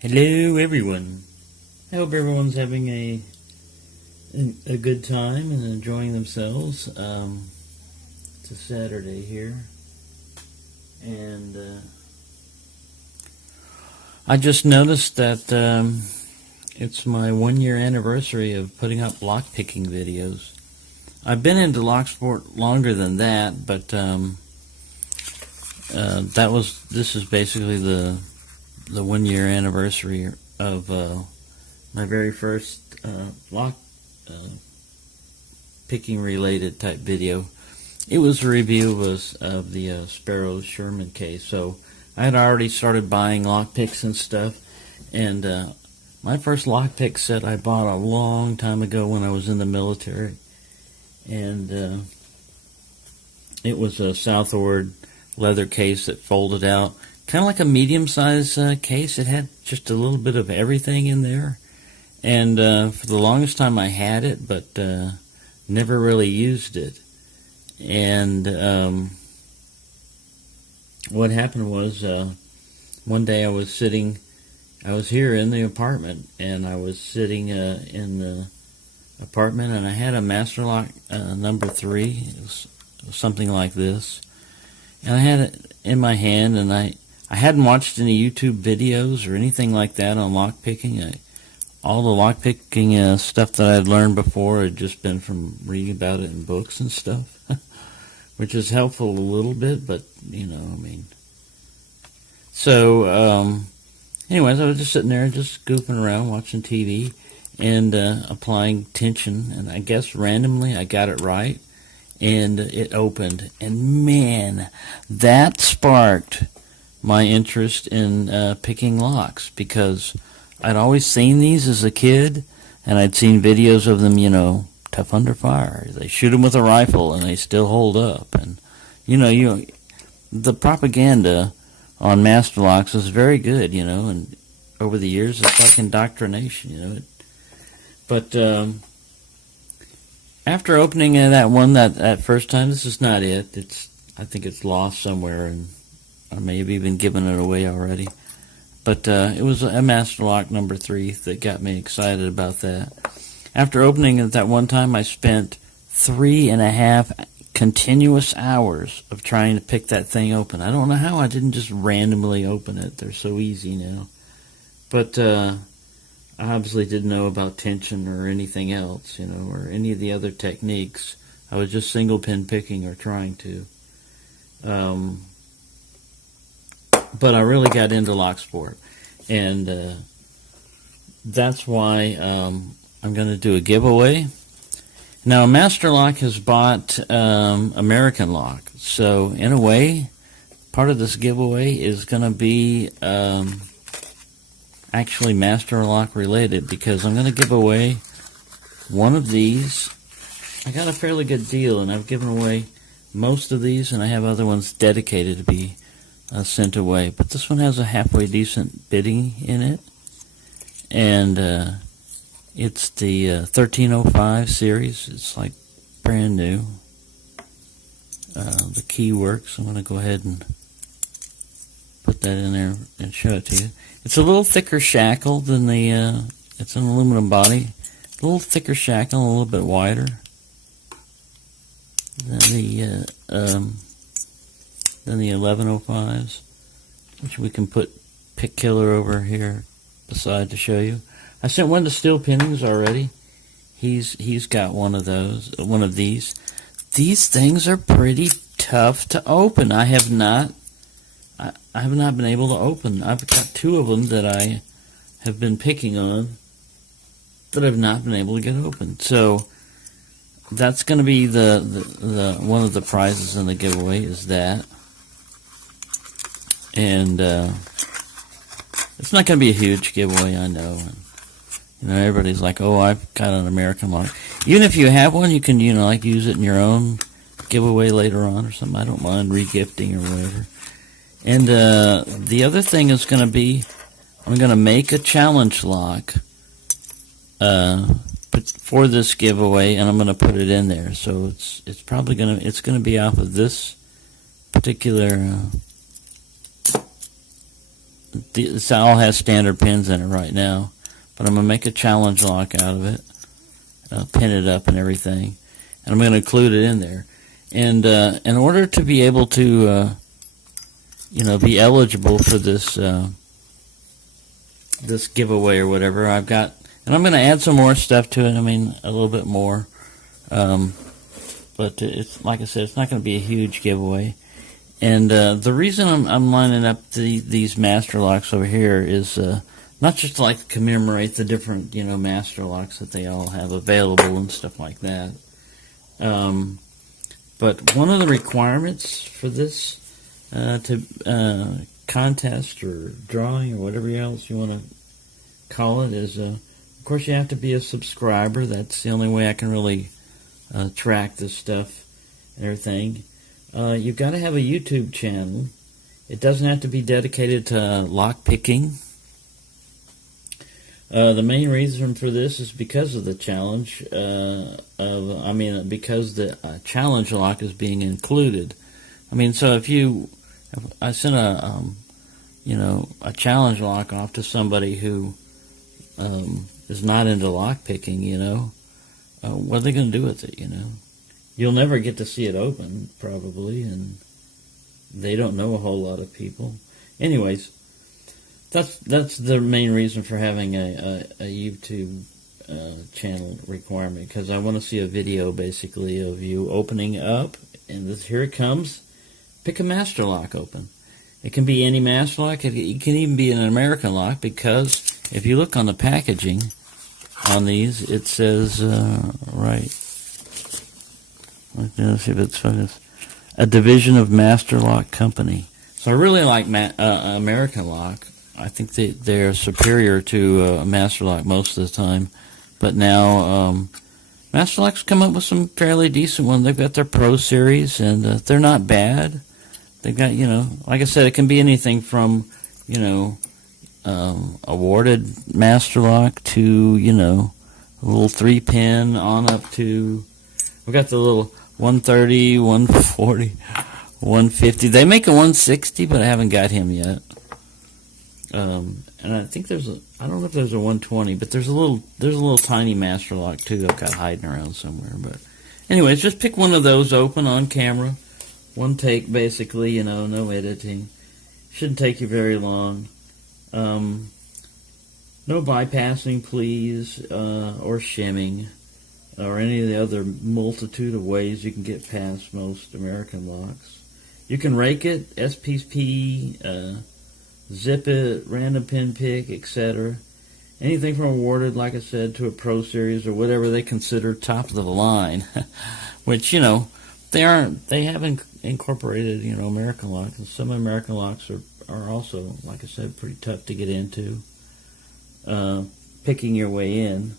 Hello everyone. I hope everyone's having a good time and enjoying themselves. It's a Saturday here, and I just noticed that it's my 1 year anniversary of putting up lockpicking videos. I've been into Locksport longer than that, but this is basically the 1 year anniversary of my very first lock picking related type video. It was a review of the Sparrow Sherman case. So I had already started buying lock picks and stuff, and my first lock pick set I bought a long time ago when I was in the military, and it was a Southward leather case that folded out. Kind of like a medium-sized case. It had just a little bit of everything in there. And for the longest time I had it, but never really used it. And what happened was one day I was here in the apartment, and I was sitting in the apartment, and I had a Master Lock number 3. It was something like this. And I had it in my hand, and I hadn't watched any YouTube videos or anything like that on lockpicking. All the lockpicking stuff that I had learned before had just been from reading about it in books and stuff, which is helpful a little bit, but, So, anyways, I was just sitting there just goofing around, watching TV, and applying tension, and I guess randomly I got it right, and it opened. And, man, that sparked my interest in picking locks, because I'd always seen these as a kid, and I'd seen videos of them, tough under fire. They shoot them with a rifle and they still hold up. And the propaganda on master locks is very good, and over the years it's like indoctrination, But after opening that one that first time, this is not it. I think it's lost somewhere, and I may have even given it away already. But it was a Master Lock number 3 that got me excited about that. After opening it that one time, I spent 3.5 continuous hours of trying to pick that thing open. I don't know how I didn't just randomly open it. They're so easy now. But I obviously didn't know about tension or anything else, or any of the other techniques. I was just single pin picking or trying to. But I really got into Locksport, and that's why I'm going to do a giveaway. Now, Master Lock has bought American Lock, so in a way, part of this giveaway is going to be actually Master Lock related, because I'm going to give away one of these. I got a fairly good deal, and I've given away most of these, and I have other ones dedicated to be sent away, but this one has a halfway decent bidding in it, and it's the 1305 series. It's like brand new. The key works. I'm going to go ahead and put that in there and show it to you. It's a little thicker shackle than the it's an aluminum body, a little thicker shackle, a little bit wider than the 1105s, which we can put Pick Killer over here beside to show you. I sent one to Steel Pinnings already. He's got one of these. These things are pretty tough to open. I have not been able to open. I've got 2 of them that I have been picking on that I've not been able to get open. So that's going to be the one of the prizes in the giveaway is that. And it's not going to be a huge giveaway, I know. And, everybody's like, "Oh, I've got an American Lock." Even if you have one, you can, use it in your own giveaway later on or something. I don't mind regifting or whatever. And the other thing is going to be, I'm going to make a challenge lock for this giveaway, and I'm going to put it in there. So it's probably going to be off of this particular this all has standard pins in it right now, but I'm going to make a challenge lock out of it, pin it up and everything, and I'm going to include it in there. And in order to be able to, be eligible for this this giveaway or whatever, and I'm going to add some more stuff to it. I mean, a little bit more, but it's like I said, it's not going to be a huge giveaway. And the reason I'm lining up these master locks over here is not just to like commemorate the different master locks that they all have available and stuff like that. But one of the requirements for this contest or drawing or whatever else you want to call it is, of course, you have to be a subscriber. That's the only way I can really track this stuff and everything. You've got to have a YouTube channel. It doesn't have to be dedicated to lock picking. The main reason for this is because of the challenge because the challenge lock is being included. I mean, so if I sent a challenge lock off to somebody who is not into lock picking, what are they going to do with it, You'll never get to see it open, probably, and they don't know a whole lot of people. Anyways, that's the main reason for having a YouTube channel requirement, because I want to see a video, basically, of you opening up, and here it comes. Pick a master lock open. It can be any master lock. It can even be an American lock, because if you look on the packaging on these, it says, let's see if it's focused. A division of Master Lock Company. So I really like American Lock. I think they're superior to Master Lock most of the time. But now Master Lock's come up with some fairly decent ones. They've got their Pro Series, and they're not bad. They've got, like I said, it can be anything from, awarded Master Lock to, a little 3-pin on up to, we've got the little 130, 140, 150. They make a 160, but I haven't got him yet. And I think I don't know if there's a 120, but there's a little tiny master lock too I've got hiding around somewhere. But anyways, just pick one of those open on camera. One take, basically, no editing. Shouldn't take you very long. No bypassing, please, or shimming, or any of the other multitude of ways you can get past most American locks. You can rake it, SPP, zip it, random pin pick, etc. Anything from awarded, like I said, to a Pro Series or whatever they consider top of the line, which, they haven't incorporated, American locks. And some American locks are also, like I said, pretty tough to get into, picking your way in.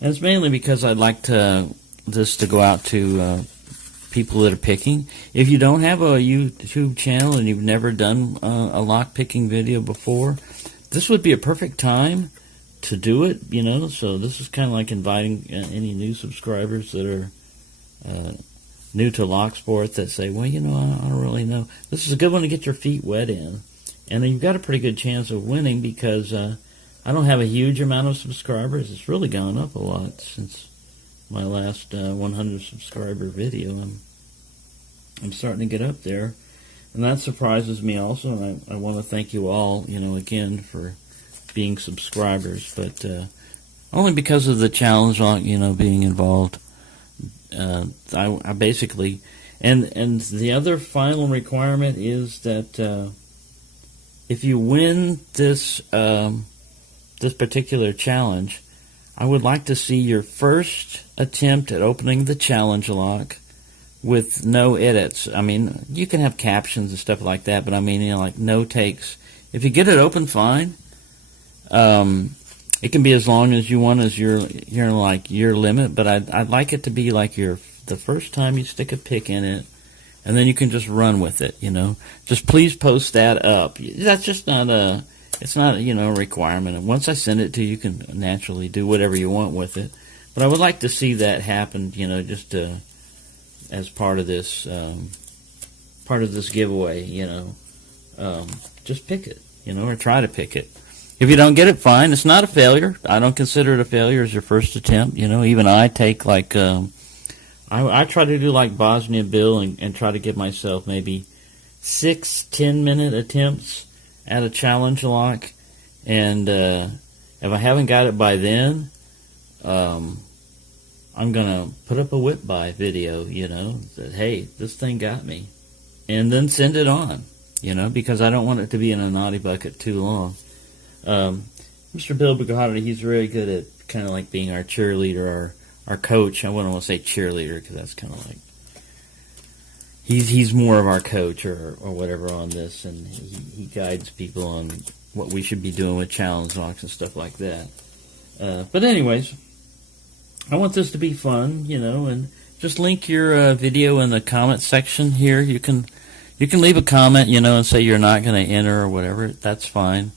And it's mainly because I'd like this to go out to people that are picking. If you don't have a YouTube channel and you've never done a lock picking video before, this would be a perfect time to do it, So this is kind of like inviting any new subscribers that are new to Locksport that say, well, I don't really know. This is a good one to get your feet wet in. And then you've got a pretty good chance of winning, because I don't have a huge amount of subscribers. It's really gone up a lot since my last 100 subscriber video. I'm starting to get up there, and that surprises me also. And I want to thank you all, again, for being subscribers, but only because of the challenge, being involved. I basically, and the other final requirement is that if you win this this particular challenge, I would like to see your first attempt at opening the challenge lock with no edits. I mean, you can have captions and stuff like that, but I mean, like no takes. If you get it open, fine. It can be as long as you want as your limit, but I'd like it to be like the first time you stick a pick in it, and then you can just run with it. Just please post that up. That's just not a requirement. And once I send it to you, you can naturally do whatever you want with it. But I would like to see that happen. Just as part of this giveaway. Just pick it. or try to pick it. If you don't get it, fine. It's not a failure. I don't consider it a failure as your first attempt. Even I take like, I try to do like Bosnia Bill and try to give myself maybe 6-10-minute attempts at a challenge lock. And if I haven't got it by then, I'm going to put up a whip by video, that, hey, this thing got me. And then send it on, because I don't want it to be in a naughty bucket too long. Mr. Bill Bugatti, he's very good at kind of like being our cheerleader, our coach. I wouldn't want to say cheerleader because that's kind of like, he's more of our coach or whatever on this, and he guides people on what we should be doing with challenge locks and stuff like that. But anyways, I want this to be fun, and just link your video in the comment section here. You can leave a comment, and say you're not going to enter or whatever. That's fine.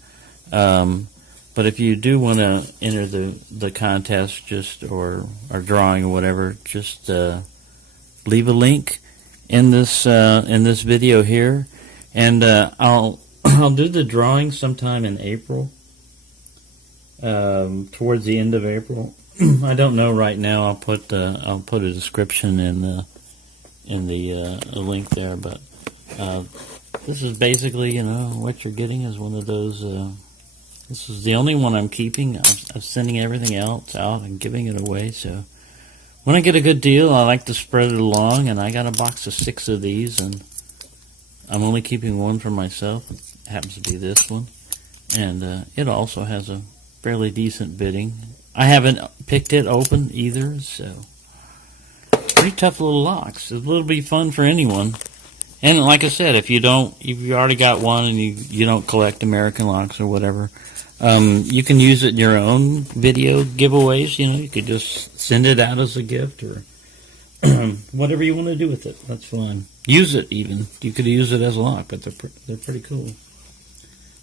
But if you do want to enter the contest, or drawing or whatever, just leave a link in this video here, and I'll do the drawing sometime in April, towards the end of April. I don't know right now. I'll put a description in the link there, but this is basically what you're getting is one of those. This is the only one I'm keeping. I'm sending everything else out and giving it away. So when I get a good deal, I like to spread it along. And I got a box of 6 of these, and I'm only keeping one for myself. It happens to be this one, and it also has a fairly decent bidding. I haven't picked it open either, so pretty tough little locks. It'll be fun for anyone. And like I said, if you already got one and you don't collect American locks or whatever, you can use it in your own video giveaways. You could just send it out as a gift or whatever you want to do with it. That's fine. Use it even. You could use it as a lock, but they're pretty cool.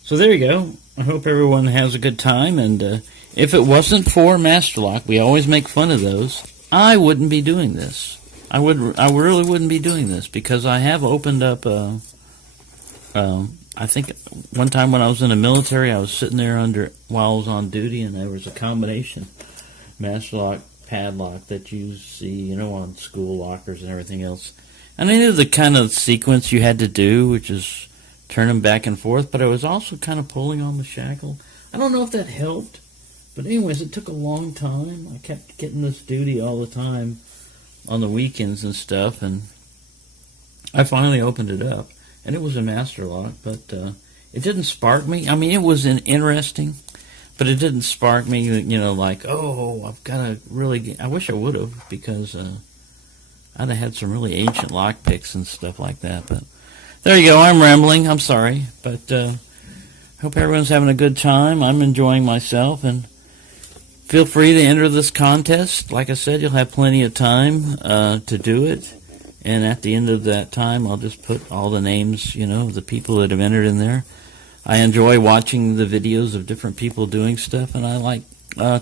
So there you go. I hope everyone has a good time. And if it wasn't for Master Lock, we always make fun of those, I wouldn't be doing this. I really wouldn't be doing this because I have opened up. I think one time when I was in the military, I was sitting there while I was on duty, and there was a combination Master Lock padlock that you see, on school lockers and everything else. And I knew the kind of sequence you had to do, which is turn them back and forth. But I was also kind of pulling on the shackle. I don't know if that helped, but anyways, it took a long time. I kept getting this duty all the time on the weekends and stuff, and I finally opened it up, and it was a Master Lock, but it didn't spark me. I mean, it was interesting, but it didn't spark me, like, oh, I've got to really I wish I would have, because I'd have had some really ancient lock picks and stuff like that. But there you go. I'm rambling. I'm sorry, but hope everyone's having a good time. I'm enjoying myself, and feel free to enter this contest. Like I said, you'll have plenty of time to do it. And at the end of that time, I'll just put all the names, of the people that have entered in there. I enjoy watching the videos of different people doing stuff, and I like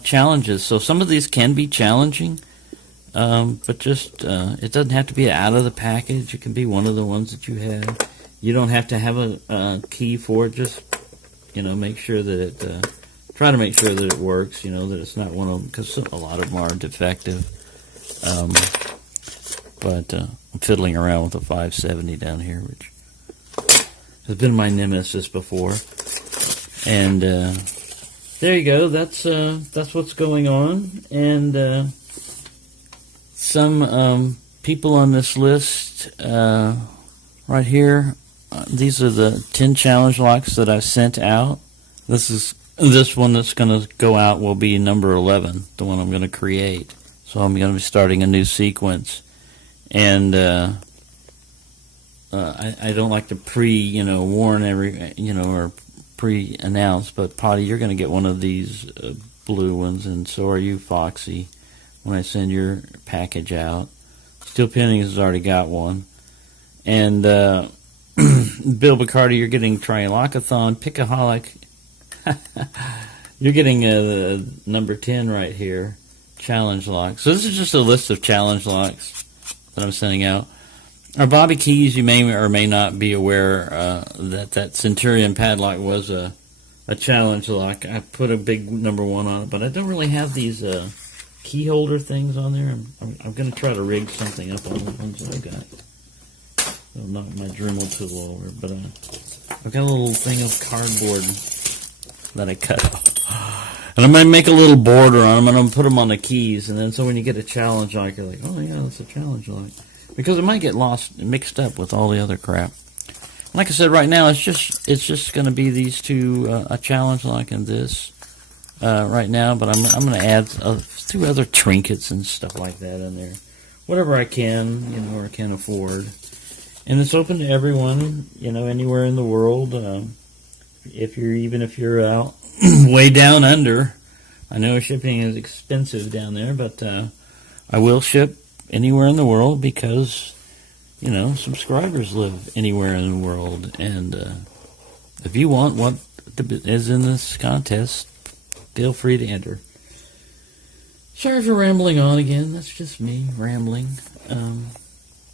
challenges. So some of these can be challenging, but just it doesn't have to be out of the package. It can be one of the ones that you have. You don't have to have a key for it. Just, make sure that it... try to make sure that it works, that it's not one of them, because a lot of them are defective. But I'm fiddling around with a 570 down here, which has been my nemesis before. And there you go. That's what's going on. And some people on this list right here. These are the 10 challenge locks that I've sent out. This one that's going to go out will be number 11, the one I'm going to create. So I'm going to be starting a new sequence. And I don't like to warn or pre-announce, but Potty, you're going to get one of these blue ones, and so are you, Foxy, when I send your package out. Steel Penning has already got one. And Bill Bacardi, you're getting Trilocathon, Pickaholic. You're getting number 10 right here, challenge lock. So this is just a list of challenge locks that I'm sending out. Our Bobby Keys, you may or may not be aware that Centurion padlock was a challenge lock. I put a big number 1 on it, but I don't really have these key holder things on there. I'm going to try to rig something up on the ones that I've got. I'll knock my Dremel tool over, but I've got a little thing of cardboard that I cut off. And I'm going to make a little border on them, and I'm going to put them on the keys, and then so when you get a challenge lock, you're like, oh yeah, that's a challenge lock. Because it might get lost and mixed up with all the other crap. Like I said, right now it's just going to be these two, a challenge lock and this right now. But I'm going to add 2 other trinkets and stuff like that in there, whatever I can, or can afford. And it's open to everyone, anywhere in the world. If you're out way down under, I know shipping is expensive down there, but I will ship anywhere in the world because, subscribers live anywhere in the world. And if you want what is in this contest, feel free to enter. Sorry for rambling on again. That's just me rambling.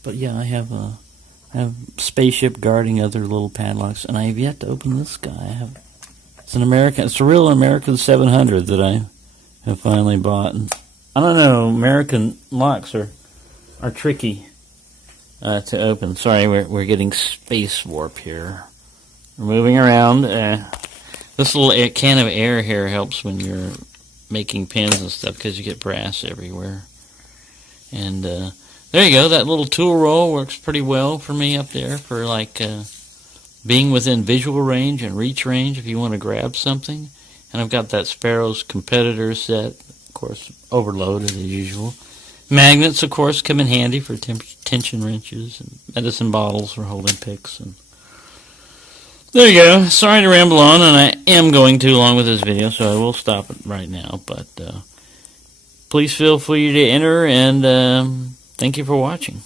But yeah, I have spaceship guarding other little padlocks, and I have yet to open this guy. It's a real American 700 that I have finally bought. And I don't know, American locks are tricky to open. Sorry, we're getting space warp here. We're moving around. This little can of air here helps when you're making pins and stuff because you get brass everywhere. And there you go. That little tool roll works pretty well for me up there for like being within visual range and reach range if you want to grab something. And I've got that Sparrow's competitor set, of course, overloaded as usual. Magnets, of course, come in handy for tension wrenches and medicine bottles for holding picks. And there you go. Sorry to ramble on, and I am going too long with this video, so I will stop it right now. But please feel free to enter, and thank you for watching.